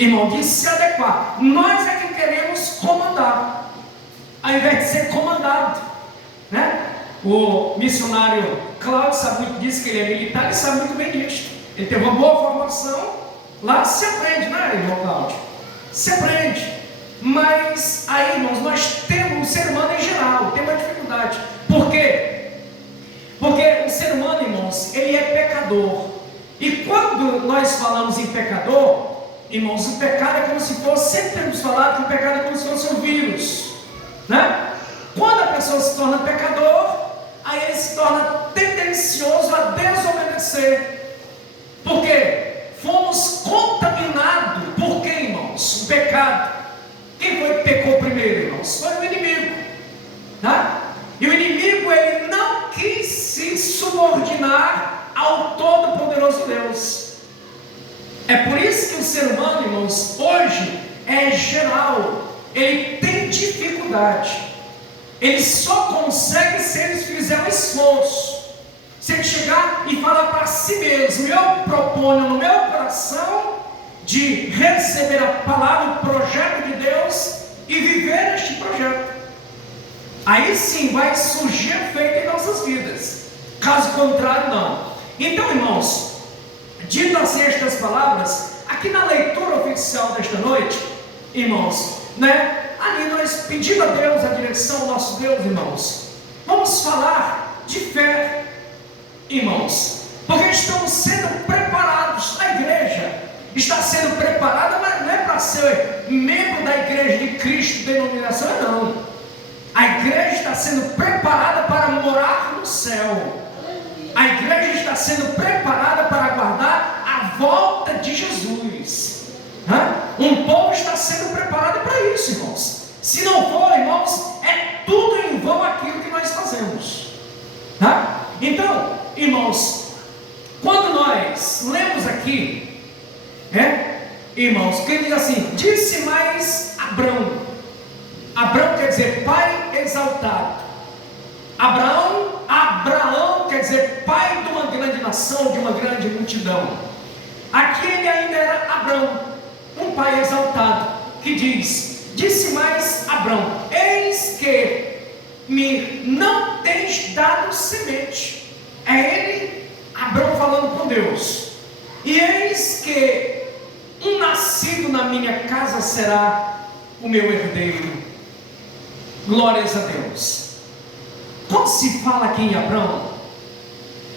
Irmão, de se adequar. Nós é que queremos comandar, ao invés de ser comandado, né? O missionário Cláudio sabe muito disso, que ele é militar, ele sabe muito bem disso. Ele teve uma boa formação, lá se aprende, né, irmão Cláudio? Se aprende. Mas aí, irmãos, nós temos, o ser humano em geral, tem uma dificuldade. Por quê? Porque o ser humano, irmãos, ele é pecador. E quando nós falamos em pecador, irmãos, o pecado é como se fosse, sempre temos falado que o pecado é como se fosse um vírus, né? Quando a pessoa se torna pecador, aí ele se torna tendencioso a desobedecer. Por quê? Fomos contaminados. Por quê, irmãos? O pecado. Quem foi que pecou primeiro, irmãos? Foi o inimigo, tá? E o inimigo, ele não quis se subordinar ao Todo-Poderoso Deus. É por isso que o ser humano, irmãos, hoje é geral, ele tem dificuldade. Ele só consegue se ele fizer um esforço. Se ele chegar e falar para si mesmo: eu proponho no meu coração de receber a palavra, o projeto de Deus e viver este projeto. Aí sim vai surgir efeito em nossas vidas. Caso contrário, não. Então, irmãos, dito assim estas palavras, aqui na leitura oficial desta noite, irmãos, né? Ali nós pedindo a Deus a direção do nosso Deus, irmãos, vamos falar de fé, irmãos, porque estamos sendo preparados. A igreja está sendo preparada, mas não é para ser membro da igreja de Cristo, denominação, não. A igreja está sendo preparada para morar no céu. A igreja está sendo preparada para aguardar a volta de Jesus. Um povo está sendo preparado para isso, irmãos. Se não for, irmãos, é tudo em vão aquilo que nós fazemos. Então, irmãos, quando nós lemos aqui, irmãos, que diz assim: disse mais Abrão. Abrão quer dizer pai exaltado. Abraão quer dizer pai de uma grande nação, de uma grande multidão. Aqui ele ainda era Abrão, um pai exaltado, que disse mais Abrão: eis que me não tens dado semente. É ele, Abrão, falando com Deus. E eis que um nascido na minha casa será o meu herdeiro. Glórias a Deus. Quando se fala aqui em Abrão,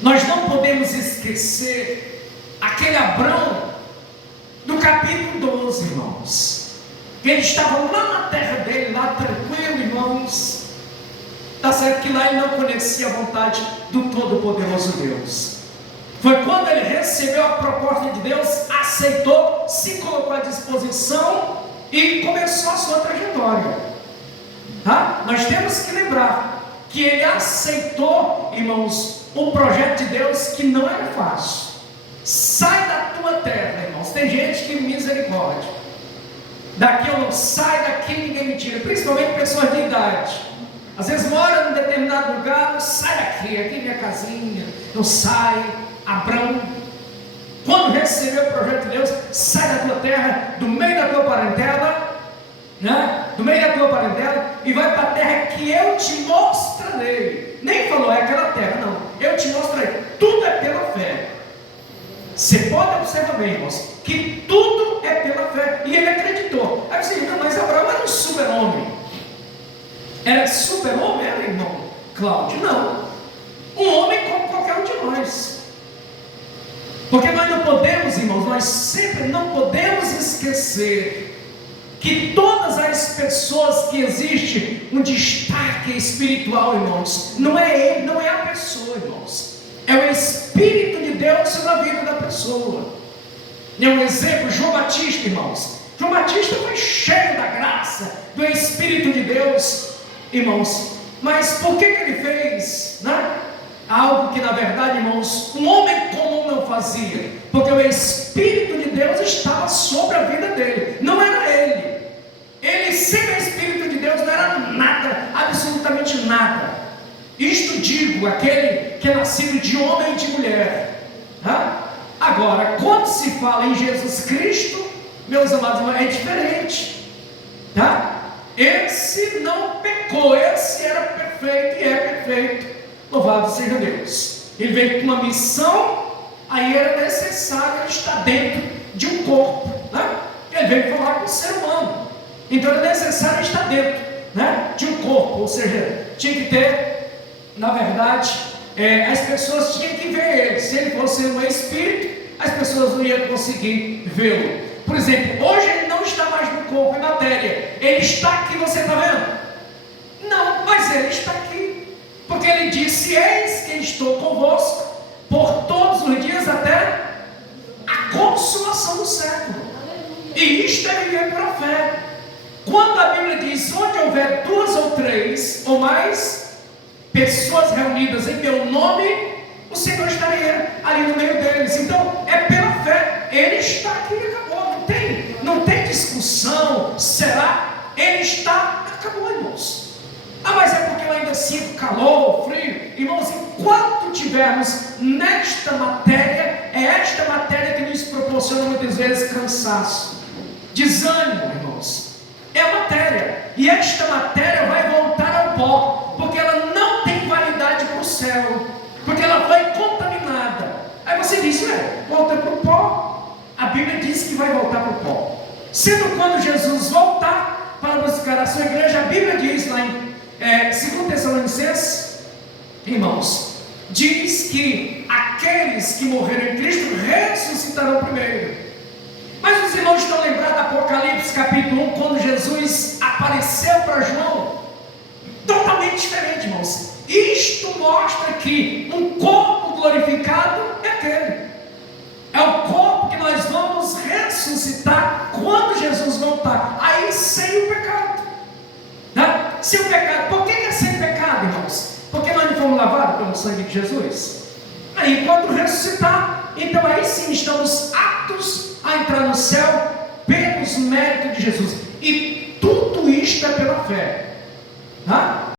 nós não podemos esquecer aquele Abrão do capítulo 12, irmãos. Ele estava lá na terra dele, lá tranquilo, irmãos. Está certo que lá ele não conhecia a vontade do Todo-Poderoso Deus. Foi quando ele recebeu a proposta de Deus, aceitou, se colocou à disposição e começou a sua trajetória. Nós temos que lembrar que ele aceitou, irmãos, o projeto de Deus, que não era fácil. Sai da tua terra, irmãos. Tem gente que misericórdia. Daqui eu não saio, daqui ninguém me tira. Principalmente pessoas de idade. Às vezes mora num determinado lugar, não sai daqui, aqui é minha casinha, não sai. Abrão, quando recebeu o projeto de Deus, sai da tua terra, do meio da tua parentela, do meio da tua parentela, e vai para a terra que eu te mostrarei. Nem falou é aquela terra, não. Eu te mostrarei. Tudo é pela fé. Você pode observar bem, irmãos, que tudo é pela fé. E ele acreditou. Aí você diz: não, mas Abraão era um super-homem. Era super-homem, era, irmão Cláudio? Não. Um homem como qualquer um de nós. Porque nós não podemos, irmãos, nós sempre não podemos esquecer que todas as pessoas que existem um destaque espiritual, irmãos, não é ele, não é a pessoa, irmãos, é o Espírito de Deus sobre a vida da pessoa. É um exemplo, João Batista, irmãos. João Batista foi cheio da graça, do Espírito de Deus, irmãos. Mas por que ele fez, algo que na verdade, irmãos, um homem comum não fazia? Porque o Espírito de Deus estava sobre a vida dele, não era ele. Ele, sem o Espírito de Deus, não era nada, absolutamente nada. Isto digo, aquele que é nascido de homem e de mulher. Agora, quando se fala em Jesus Cristo, meus amados irmãos, é diferente, tá? Esse não pecou, esse era perfeito e é perfeito, louvado seja Deus. Ele veio com uma missão, aí era necessário estar dentro de um corpo, né? Ele veio falar com o ser humano, então era necessário estar dentro, né, de um corpo, ou seja, tinha que ter, na verdade, as pessoas tinham que ver ele. Se ele fosse um espírito, as pessoas não iam conseguir vê-lo. Por exemplo, hoje ele não está mais no corpo e matéria, ele está aqui, você está vendo? Não, mas ele está aqui, porque ele disse: eis que estou convosco por todos os dias até a consumação do século. E isto é viver pela fé. Quando a Bíblia diz: onde houver 2 ou 3 ou mais pessoas reunidas em meu nome, o Senhor estaria ali no meio deles. Então é pela fé, ele está aqui e acabou, não tem discussão, será? Ele está, acabou, irmãos. Mas é porque eu ainda sinto calor, frio. Irmãos, enquanto tivermos nesta matéria, é esta matéria que nos proporciona muitas vezes cansaço, desânimo, irmãos. É a matéria, e esta matéria vai voltar ao pó, porque ela não tem validade para o céu, porque ela foi contaminada. Aí você diz: volta para o pó. A Bíblia diz que vai voltar para o pó. Sendo quando Jesus voltar para buscar a sua igreja, a Bíblia diz lá em 2 Tessalonicenses, irmãos, diz que aqueles que morreram em Cristo ressuscitarão primeiro. Mas os irmãos estão lembrados do Apocalipse capítulo 1, quando Jesus apareceu para João? Totalmente diferente, irmãos. Isto mostra que um corpo glorificado é aquele. É o corpo que nós vamos ressuscitar quando Jesus voltar. Aí sem o pecado, né? Sem o pecado. Por que é sem pecado, irmãos? Porque nós não fomos lavados pelo sangue de Jesus. Aí quando ressuscitar, então aí sim estamos aptos a entrar no céu pelos méritos de Jesus. E tudo isto é pela fé, tá?